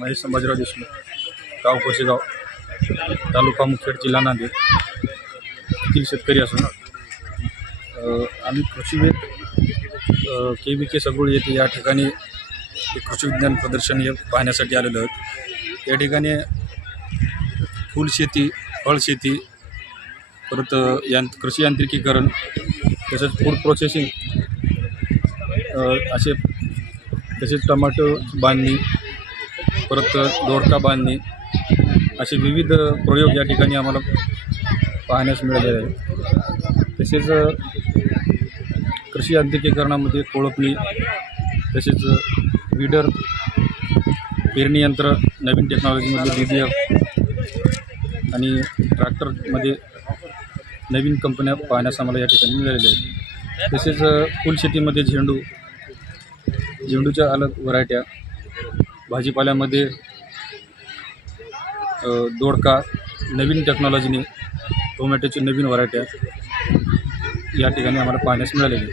महेश संभाजीराव देशमुख गाव कोसेगाव तालुका मुखेड जिल्हा नांदेड. येथील शेतकरी असून आम्ही कृषीवेद के बी के सगुळ येथे या ठिकाणी एक कृषी विज्ञान प्रदर्शन हे पाहण्यासाठी आलेलो आहोत. या ठिकाणी फुलशेती फळशेती परत यां कृषी यांत्रिकीकरण तसेच फूड प्रोसेसिंग असे तसेच टमाटो बांधणी परत दोडका बांधणी असे विविध प्रयोग या ठिकाणी आम्हाला पाहण्यास मिळालेले आहेत. तसेच कृषी यांत्रिकीकरणामध्ये कोळपणी तसेच विडर पेरणी यंत्र नवीन टेक्नॉलॉजीमध्ये डी बी एफ आणि ट्रॅक्टरमध्ये नवीन कंपन्या पाहण्यास आम्हाला या ठिकाणी मिळालेल्या आहेत. तसेच फुलशेतीमध्ये झेंडू झेंडूच्या अलग व्हरायट्या भाजीपाल्यामध्ये दोडका नवीन टेक्नॉलॉजीने टोमॅटोची नवीन व्हरायट्या या ठिकाणी आम्हाला पाहण्यास मिळालेली